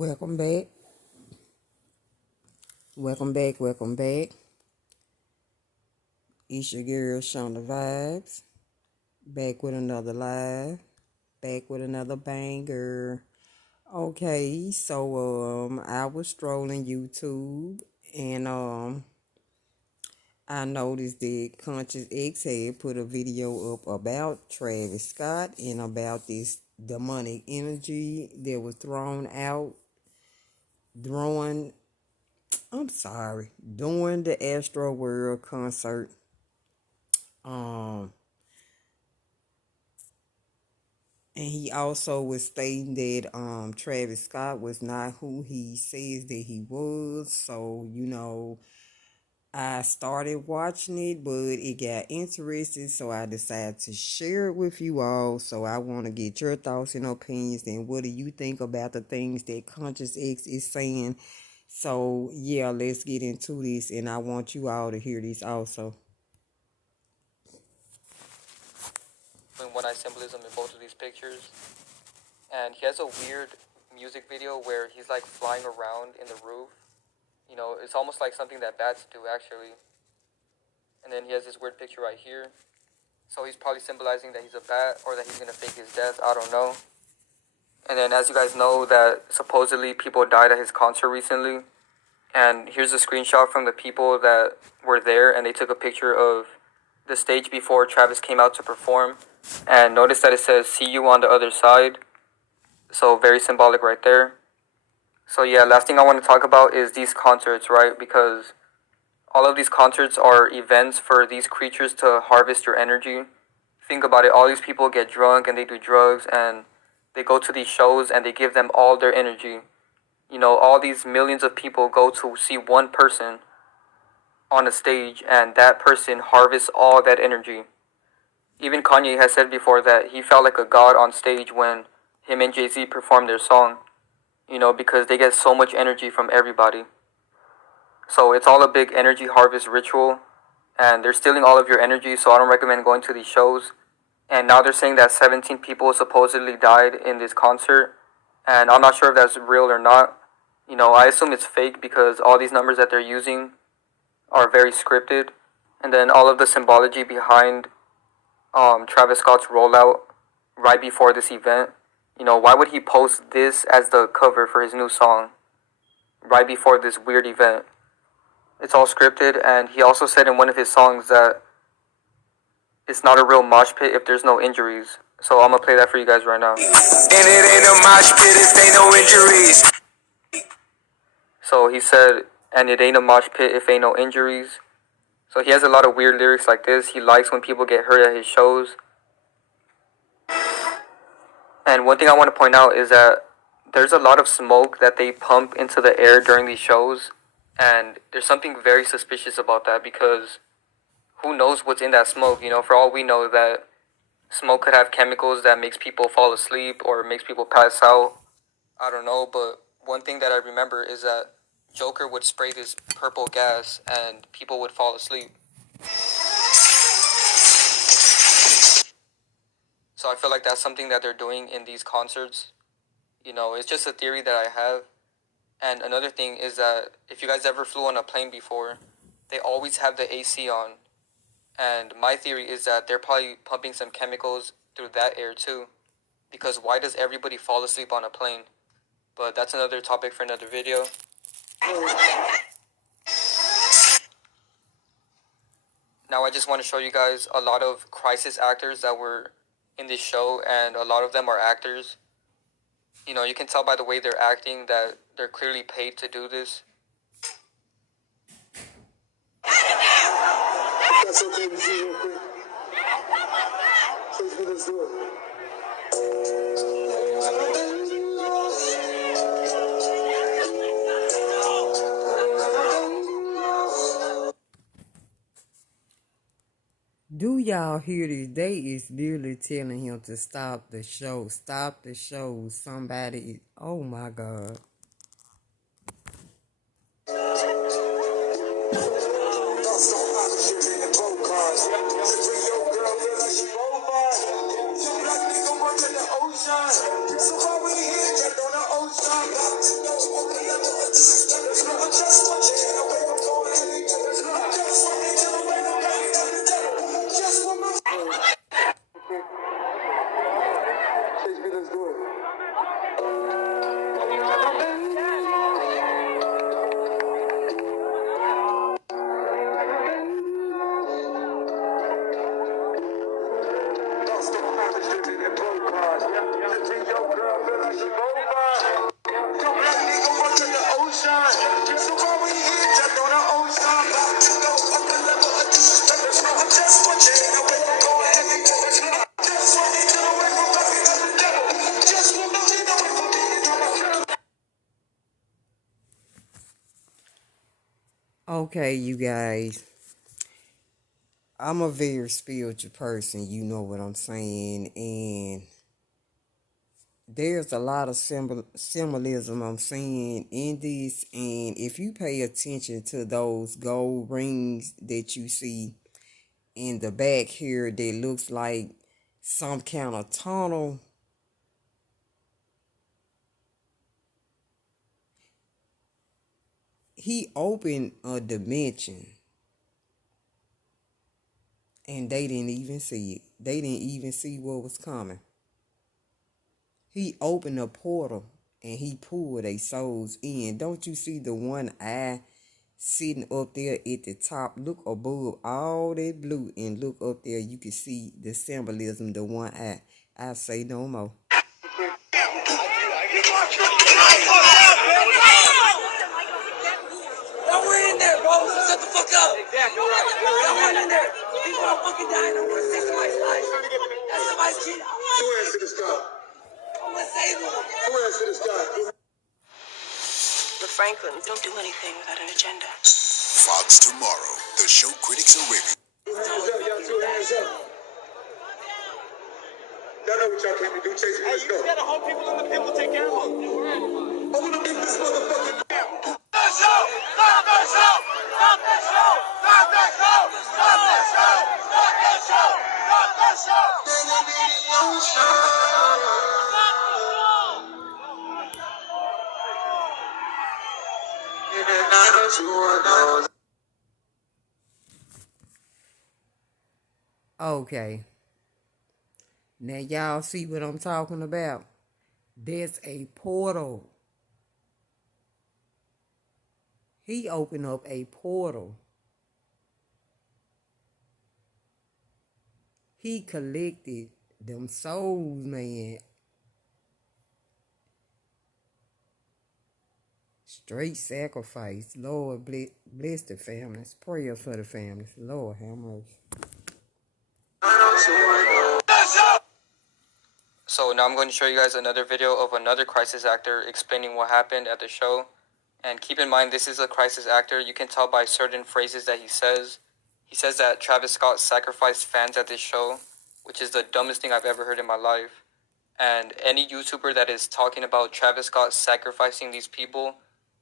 Welcome back. Welcome back. It's your girl Shonda Vibes. Back with another live. Back with another banger. Okay, so I was strolling YouTube and I noticed that Conscious X had put a video up about Travis Scott and about this demonic energy that was throwing during the Astro World concert. Um, and he also was stating that Travis Scott was not who he says that he was. So, I started watching it, but it got interesting, so I decided to share it with you all. So I want to get your thoughts and opinions, and what do you think about the things that Conscious X is saying? So yeah, let's get into this, and I want you all to hear this also. One-eye symbolism in both of these pictures, and he has a weird music video where he's like flying around in the roof. It's almost like something that bats do actually. And then he has this weird picture right here, so he's probably symbolizing that he's a bat or that he's gonna fake his death. I don't know. And then, as you guys know, that supposedly people died at his concert recently, and here's a screenshot from the people that were there, and they took a picture of the stage before Travis came out to perform. And notice that it says, "See you on the other side." So very symbolic right there. So yeah, last thing I want to talk about is these concerts, right? Because all of these concerts are events for these creatures to harvest your energy. Think about it, all these people get drunk and they do drugs and they go to these shows and they give them all their energy. All these millions of people go to see one person on a stage, and that person harvests all that energy. Even Kanye has said before that he felt like a god on stage when him and Jay-Z performed their song, because they get so much energy from everybody. So it's all a big energy harvest ritual, and they're stealing all of your energy, so I don't recommend going to these shows. And now they're saying that 17 people supposedly died in this concert, and I'm not sure if that's real or not. I assume it's fake because all these numbers that they're using are very scripted. And then all of the symbology behind Travis Scott's rollout right before this event. Why would he post this as the cover for his new song right before this weird event? It's all scripted, and he also said in one of his songs that it's not a real mosh pit if there's no injuries. So I'm gonna play that for you guys right now. And it ain't a mosh pit if ain't no injuries. So he said, and it ain't a mosh pit if ain't no injuries. So he has a lot of weird lyrics like this. He likes when people get hurt at his shows. And one thing I want to point out is that there's a lot of smoke that they pump into the air during these shows. And there's something very suspicious about that, because who knows what's in that smoke? For all we know, that smoke could have chemicals that makes people fall asleep or makes people pass out. I don't know, but one thing that I remember is that Joker would spray this purple gas and people would fall asleep. So I feel like that's something that they're doing in these concerts. It's just a theory that I have. And another thing is that if you guys ever flew on a plane before, they always have the AC on. And my theory is that they're probably pumping some chemicals through that air too. Because why does everybody fall asleep on a plane? But that's another topic for another video. Now I just want to show you guys a lot of crisis actors that were in this show, and a lot of them are actors. You can tell by the way they're acting that they're clearly paid to do this. That's okay, we see real quick. Let's do it. Do y'all hear this? They is literally telling him to stop the show. Stop the show. Somebody, oh my God. Okay, you guys. I'm a very spiritual person, you know what I'm saying, and there's a lot of symbolism I'm seeing in this, and if you pay attention to those gold rings that you see in the back here that looks like some kind of tunnel, he opened a dimension and they didn't even see it. They didn't even see what was coming. He opened a portal and he pulled their souls in. Don't you see the one eye sitting up there at the top? Look above all that blue and look up there. You can see the symbolism, the one eye. I say no more. Y'all were in there, bro. Shut the fuck up. Exactly right. Y'all weren't in there. People are fucking dying. I want to save somebody's life. That's somebody's kid. Who answered this guy? I want to save them. Who answered this guy? The Franklins don't do anything without an agenda. Fox tomorrow. The show critics are ready. Hands up, y'all two hands up. Y'all know what y'all came to do. Chase me. Let's go. You gotta hold people in the pit. We'll take care of them. I want to get this motherfucker down. Okay. Now y'all see what I'm talking about? There's a portal. He opened up a portal. He collected them souls, man. Straight sacrifice. Lord bless the families. Prayers for the families. Lord have mercy. So now I'm going to show you guys another video of another crisis actor explaining what happened at the show. And keep in mind, this is a crisis actor. You can tell by certain phrases that he says. He says that Travis Scott sacrificed fans at this show, which is the dumbest thing I've ever heard in my life. And any YouTuber that is talking about Travis Scott sacrificing these people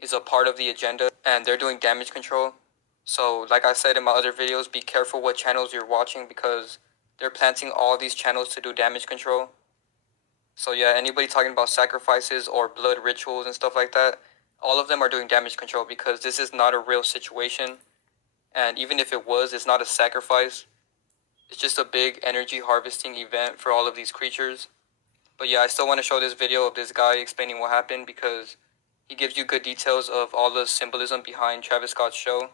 is a part of the agenda, and they're doing damage control. So like I said in my other videos, be careful what channels you're watching because they're planting all these channels to do damage control. So yeah, anybody talking about sacrifices or blood rituals and stuff like that, all of them are doing damage control because this is not a real situation. And even if it was, it's not a sacrifice. It's just a big energy harvesting event for all of these creatures. But yeah, I still want to show this video of this guy explaining what happened because he gives you good details of all the symbolism behind Travis Scott's show.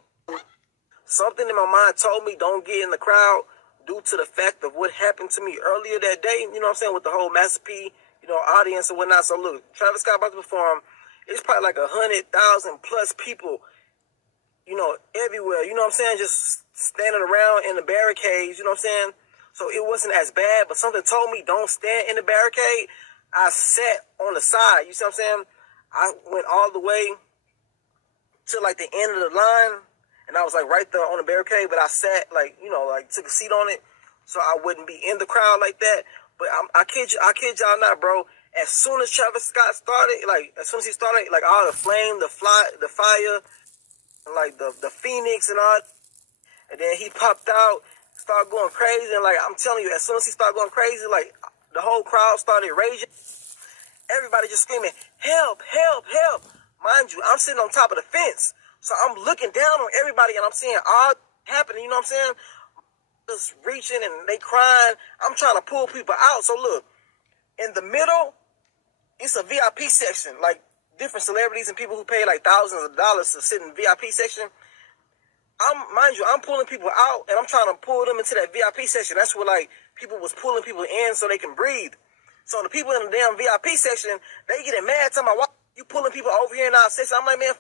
Something in my mind told me don't get in the crowd due to the fact of what happened to me earlier that day. You know what I'm saying? With the whole Master P, audience and whatnot. So look, Travis Scott about to perform. It's probably like 100,000 plus people, everywhere. You know what I'm saying? Just standing around in the barricades. You know what I'm saying? So it wasn't as bad, but something told me don't stand in the barricade. I sat on the side. You see what I'm saying? I went all the way to like the end of the line, and I was like right there on the barricade, but I sat took a seat on it so I wouldn't be in the crowd like that. But I kid y'all not, bro. As soon as Travis Scott started, all the flame, the fire, the phoenix and all, and then he popped out, started going crazy, and I'm telling you, as soon as he started going crazy, the whole crowd started raging. Everybody just screaming, help, help, help. Mind you, I'm sitting on top of the fence. So I'm looking down on everybody and I'm seeing all happening, you know what I'm saying? Just reaching and they crying. I'm trying to pull people out. So look, in the middle, it's a VIP section. Like different celebrities and people who pay thousands of dollars to sit in the VIP section. I'm pulling people out and I'm trying to pull them into that VIP section. That's where people was pulling people in so they can breathe. So the people in the damn VIP section, they getting mad talking about, why you pulling people over here in our section? I'm like, man,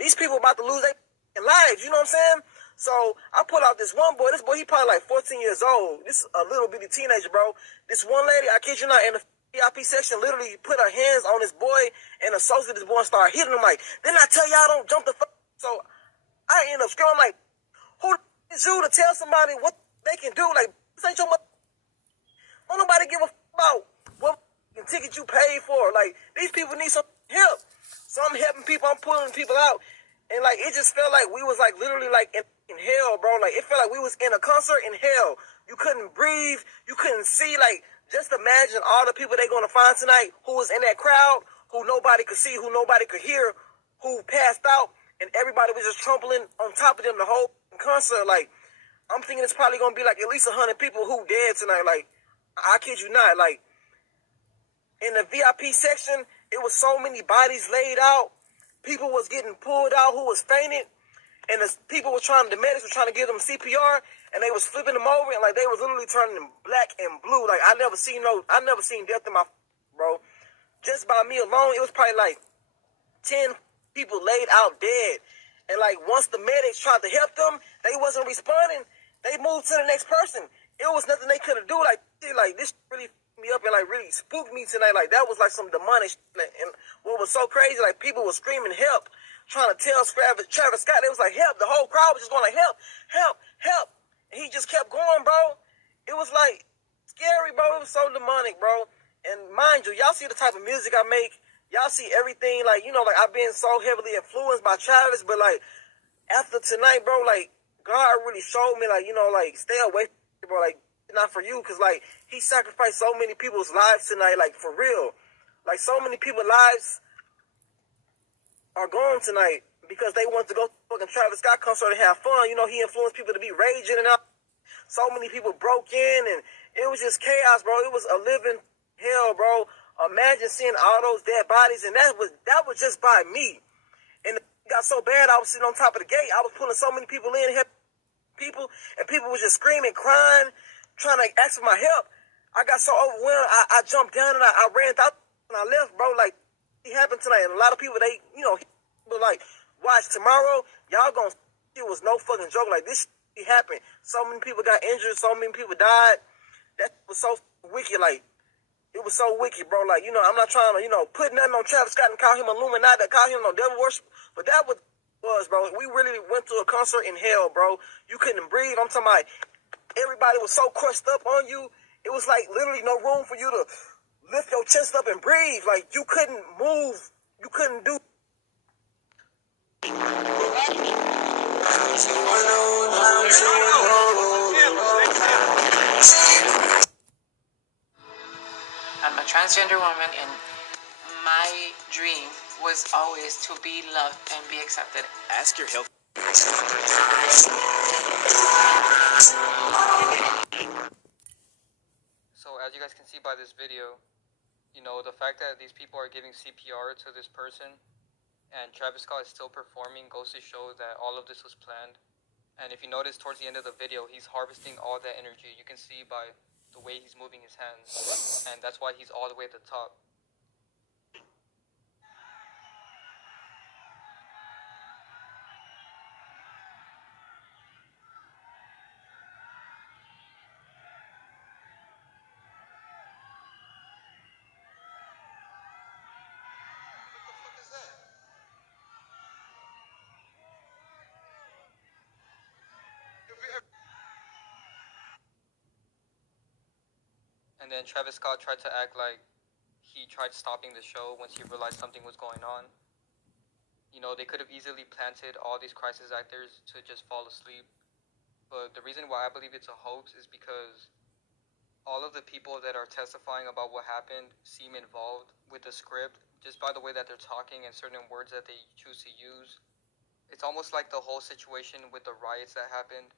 these people about to lose their lives, you know what I'm saying? So I pull out this one boy. This boy, he probably 14 years old. This a little bitty teenager, bro. This one lady, I kid you not, in the VIP section, literally put her hands on this boy and associated this boy and started hitting him didn't I tell y'all don't jump the fuck? So I end up screaming like, who is you to tell somebody what they can do? Like, this ain't your mother. Don't nobody give a about what ticket you paid for. Like, these people need some help. So I'm helping people, I'm pulling people out. And like, it just felt like we was like literally like in hell, bro. Like, it felt like we was in a concert in hell. You couldn't breathe. You couldn't see. Like, just imagine all the people they gonna find tonight who was in that crowd, who nobody could see, who nobody could hear, who passed out, and everybody was just trampling on top of them the whole concert. Like, I'm thinking it's probably gonna be like at least 100 people who dead tonight. Like, I kid you not. Like, in the VIP section, it was so many bodies laid out. People was getting pulled out who was fainted, and the medics were trying to give them CPR, and they was flipping them over, and like they was literally turning them black and blue. Like, I never seen death in my bro. Just by me alone, it was probably like 10 people laid out dead. And like once the medics tried to help them, they wasn't responding. They moved to the next person. It was nothing they could have do. Like this really me up and like really spooked me tonight. Like that was like some demonic shit. And what was so crazy, like people were screaming help, trying to tell Travis Scott. They was like help. The whole crowd was just going like help, help, help. And he just kept going, bro. It was like scary, bro. It was so demonic, bro. And mind you, y'all see the type of music I make. Y'all see everything, like, you know, like, I've been so heavily influenced by Travis, but, like, after tonight, bro, like, God really showed me, like, you know, like, stay away from it, bro, like, not for you, because, like, he sacrificed so many people's lives tonight, like, for real. Like, so many people's lives are gone tonight because they want to go to fucking Travis Scott concert and have fun. You know, he influenced people to be raging and out. So many people broke in, and it was just chaos, bro. It was a living hell, bro. Imagine seeing all those dead bodies, and that was just by me. And it got so bad, I was sitting on top of the gate. I was pulling so many people in, people, and people was just screaming, crying, trying to ask for my help. I got so overwhelmed, I jumped down and I ran out and I left, bro. Like, it happened tonight, and a lot of people, they, you know, but like, watch tomorrow, y'all gonna see it was no fucking joke. Like, this shit happened. So many people got injured, so many people died. That was so wicked, like. It was so wicked, bro. Like, you know, I'm not trying to, you know, put nothing on Travis Scott and call him Illuminati, call him no devil worship. But that was, bro. We really went to a concert in hell, bro. You couldn't breathe. I'm talking about everybody was so crushed up on you. It was like literally no room for you to lift your chest up and breathe. Like, you couldn't move. You couldn't do. I'm a transgender woman, and my dream was always to be loved and be accepted. Ask your health. So as you guys can see by this video, you know, the fact that these people are giving CPR to this person and Travis Scott is still performing goes to show that all of this was planned. And if you notice towards the end of the video, he's harvesting all that energy. You can see by the way he's moving his hands, and that's why he's all the way at the top. And then Travis Scott tried to act like he tried stopping the show once he realized something was going on. You know, they could have easily planted all these crisis actors to just fall asleep. But the reason why I believe it's a hoax is because all of the people that are testifying about what happened seem involved with the script just by the way that they're talking and certain words that they choose to use. It's almost like the whole situation with the riots that happened.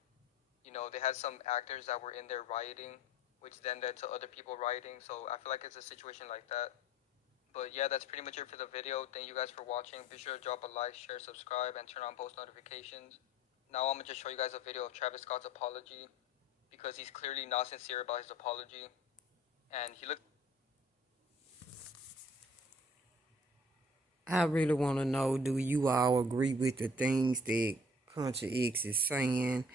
You know, they had some actors that were in there rioting, which then led to other people rioting. So I feel like it's a situation like that. But yeah, that's pretty much it for the video. Thank you guys for watching. Be sure to drop a like, share, subscribe, and turn on post notifications. Now I'm going to just show you guys a video of Travis Scott's apology, because he's clearly not sincere about his apology. And he looked... I really want to know, do you all agree with the things that Country X is saying?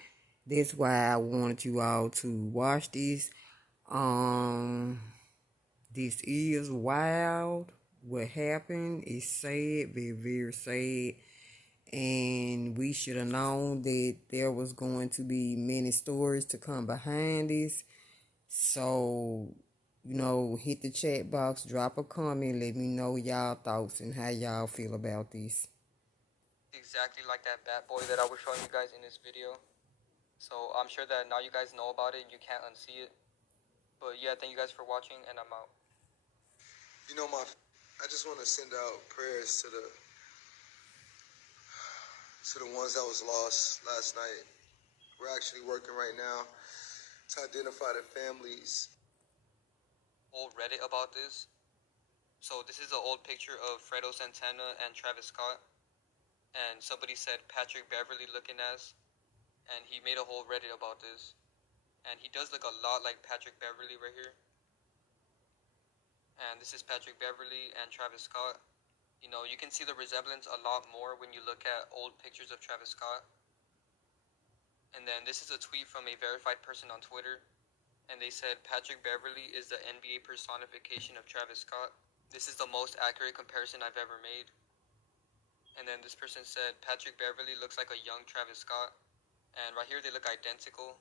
That's why I wanted you all to watch this. This is wild. What happened is sad, very, very sad. and we should have known that there was going to be many stories to come behind this. So, hit the chat box, drop a comment, let me know y'all thoughts and how y'all feel about this. Exactly like that Bat Boy that I was showing you guys in this video. So I'm sure that now you guys know about it. You can't unsee it. But yeah, thank you guys for watching, and I'm out. I just want to send out prayers to the ones that was lost last night. We're actually working right now to identify the families. Old Reddit about this. So this is an old picture of Fredo Santana and Travis Scott, and somebody said Patrick Beverly looking as, and he made a whole Reddit about this, and he does look a lot like Patrick Beverly right here. And this is Patrick Beverly and Travis Scott. You can see the resemblance a lot more when you look at old pictures of Travis Scott. And then this is a tweet from a verified person on Twitter, and they said Patrick Beverly is the NBA personification of Travis Scott. This is the most accurate comparison I've ever made. And then this person said Patrick Beverly looks like a young Travis Scott, and right here they look identical.